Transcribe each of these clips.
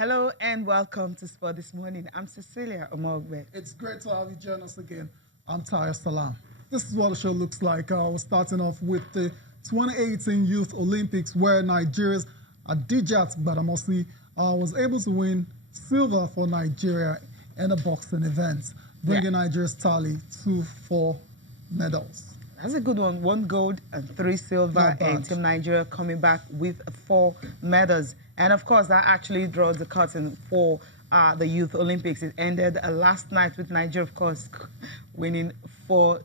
Hello and welcome to Sport This Morning. I'm Cecilia Omogbe. It's great to have you join us again. I'm Taya Salam. This is what the show looks like. We're starting off with the 2018 Youth Olympics, where Nigeria's Adijat Badamosi was able to win silver for Nigeria in the boxing event, bringing Nigeria's tally to 4 medals. That's a good one. 1 gold and 3 silver, and Team Nigeria coming back with 4 medals. And of course, that actually draws the curtain for the Youth Olympics. It ended last night with Nigeria, of course, winning 4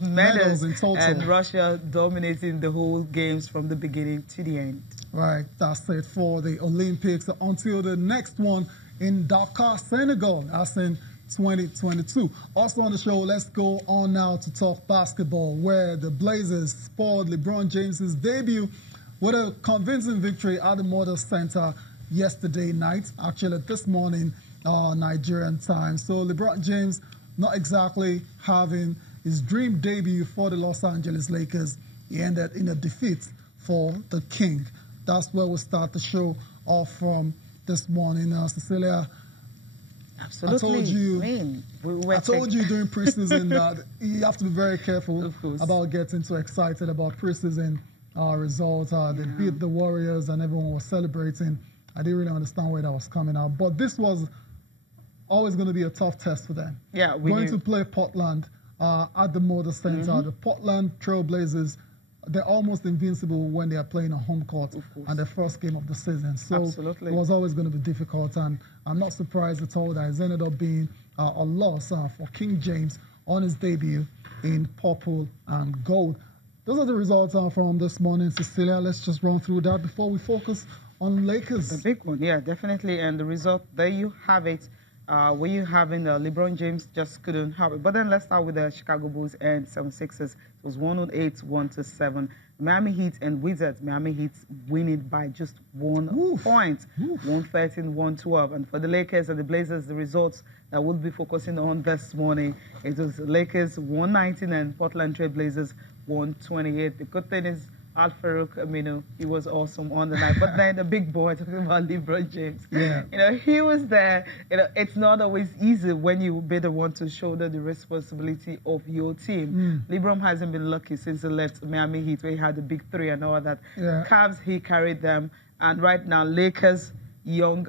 medals in total, and Russia dominating the whole games from the beginning to the end. Right, that's it for the Olympics until the next one in Dakar, Senegal. That's in 2022. Also on the show, let's go on now to talk basketball, where the Blazers spoiled LeBron James's debut with a convincing victory at the Moda Center yesterday night, actually this morning, Nigerian time. So LeBron James not exactly having his dream debut for the Los Angeles Lakers. He ended in a defeat for the King. That's where we'll start the show off from this morning. Cecilia, Absolutely. I told you during preseason that you have to be very careful about getting too excited about preseason results. They beat the Warriors and everyone was celebrating. I didn't really understand where that was coming out. But this was always going to be a tough test for them. Yeah, going to play Portland at the Moda Center. The Portland Trail Blazers, they're almost invincible when they are playing on home court and the first game of the season. So it was always going to be difficult. And I'm not surprised at all that it's ended up being a loss for King James on his debut in purple and gold. Those are the results from this morning, Cecilia. Let's just run through that before we focus on Lakers. The big one, yeah, definitely. And the result, there you have it. Where you having LeBron James just couldn't have it. But then let's start with the Chicago Bulls and 76ers. It was 108-107. Miami Heat and Wizards. Miami Heat winning by just 1 point, 113-112. And for the Lakers and the Blazers, the results that we'll be focusing on this morning, it was Lakers 119 and Portland Trail Blazers 128. The good thing is Al-Farouk Aminu, he was awesome on the night. But then the big boy, talking about LeBron James, he was there. It's not always easy when you be the one to shoulder the responsibility of your team. LeBron hasn't been lucky since he left Miami Heat, where he had the big 3 and all that. Cavs, he carried them. And right now, Lakers, young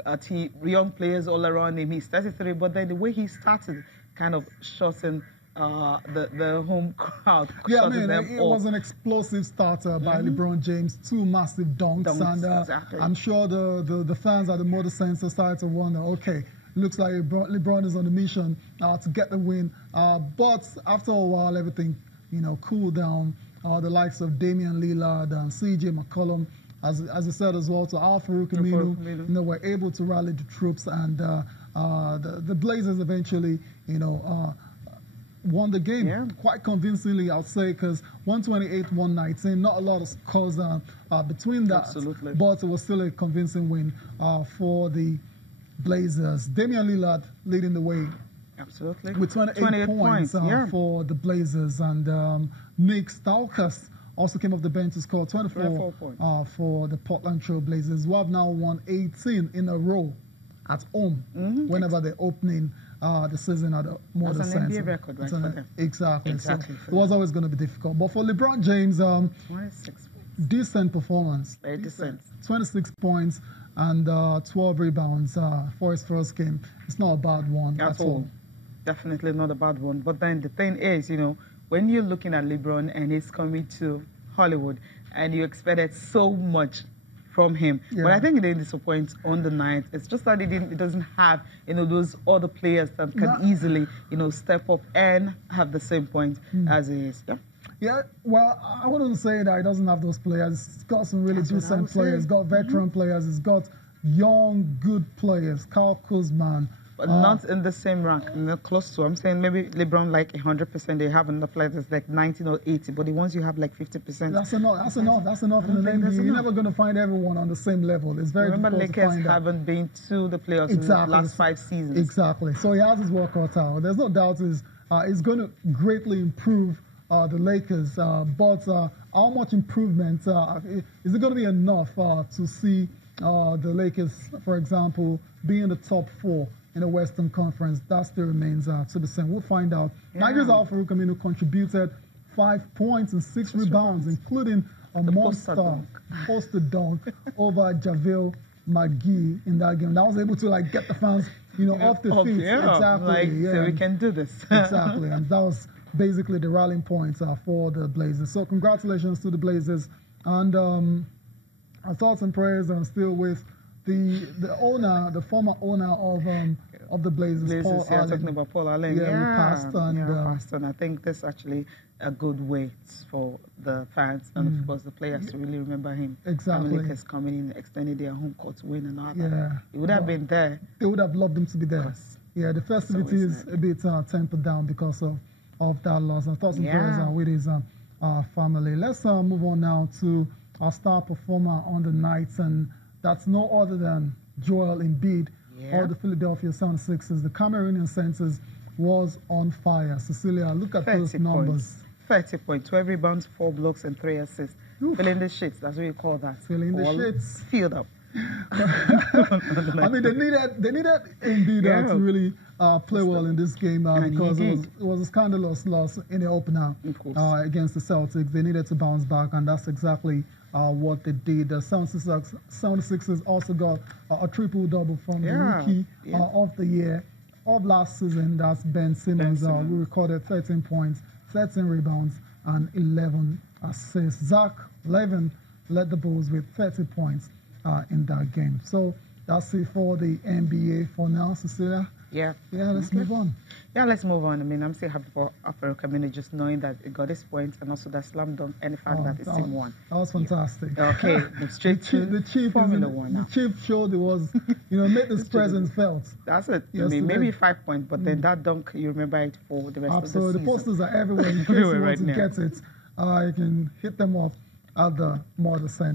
players all around him. He's 33, but then the way he started kind of shortened the home crowd. Yeah, it was an explosive starter by LeBron James. 2 massive dunks and I'm sure the fans at the Motor Center started to wonder, okay, looks like LeBron is on a mission to get the win. But after a while, everything cooled down. The likes of Damian Lillard and CJ McCollum, as you said as well, to Al-Farouk Aminu, were able to rally the troops, and the Blazers eventually, won the game quite convincingly, I'll say, because 128-119, not a lot of scores between that, but it was still a convincing win for the Blazers. Damian Lillard leading the way with 28 points for the Blazers, and Nick Stauskas also came off the bench to score 24 points for the Portland Trail Blazers, who have now won 18 in a row at home whenever they're opening the season at the Motor Center. That's an NBA record, right, for them. Exactly. So it was always going to be difficult. But for LeBron James, 26 decent performance. Very decent. 26 points and 12 rebounds for his first game. It's not a bad one at all. Definitely not a bad one. But then the thing is, when you're looking at LeBron and he's coming to Hollywood and you expected so much from him. But I think he didn't disappoint on the night. It's just that he doesn't have, those other players that can easily, step up and have the same point as he is. Yeah, well, I wouldn't say that he doesn't have those players. He's got some really decent players. He's got veteran players. He's got young, good players. Kyle Kuzma, But not in the same rank, not close to. I'm saying maybe LeBron like 100%. They have enough players like 19 or 80, but the ones you have like 50%. That's enough. That's enough in the NBA. You're never going to find everyone on the same level. It's very difficult to find. Remember, Lakers haven't been to the playoffs in the last 5 seasons. Exactly. So he has his work cut out. There's no doubt it's going to greatly improve the Lakers. But how much improvement is it going to be enough to see the Lakers, for example, being the top 4 in the Western Conference, that still remains to the same. We'll find out. Yeah. Nigeria's Al-Farouq Aminu contributed 5 points and 6 rebounds, including a monster poster dunk over JaVale McGee in that game. That was able to like get the fans, off the feet. Yeah, exactly. So we can do this. Exactly, and that was basically the rallying point for the Blazers. So congratulations to the Blazers, and our thoughts and prayers are still with the owner, the former owner of the Blazers, Paul Allen. Talking about Paul Allen. Yeah, we passed, and passed on. I think this is actually a good way for the fans and of course the players to really remember him. Exactly. Lakers coming in, extending their home court win and all that. Yeah, He would have been there. They would have loved him to be there. Yeah, the festivities a bit tempered down because of that loss. And thoughts and prayers are with his family. Let's move on now to our star performer on the night, and that's no other than Joel Embiid of the Philadelphia 76ers. The Cameroonian centers was on fire. Cecilia, look at those numbers. 30 points, 12 rebounds, 4 blocks, and 3 assists. Oof. Filling the shits, that's what you call that. Filling the shits. Filled up. I mean, they needed Embiid to really play well in this game because it was a scandalous loss in the opener against the Celtics. They needed to bounce back, and that's exactly what they did. The 76ers also got a triple-double from the rookie of the year of last season. That's Ben Simmons. Who recorded 13 points, 13 rebounds, and 11 assists. Zach Levin led the Bulls with 30 points in that game. So that's it for the NBA for now, Cecilia. Yeah, let's move on. Yeah, let's move on. I mean, I'm still happy for Al-Farouq Aminu just knowing that it got his points and also that slam dunk and the fact that his team won. That was fantastic. Yeah. Okay, straight to the Chief Formula One now. The Chief showed it was, made his presence felt. That's it. I mean, maybe 5 points, but then that dunk, you remember it for the rest of the season. Absolutely. The posters are everywhere. In case you want to get it, you can hit them up at the Model Center.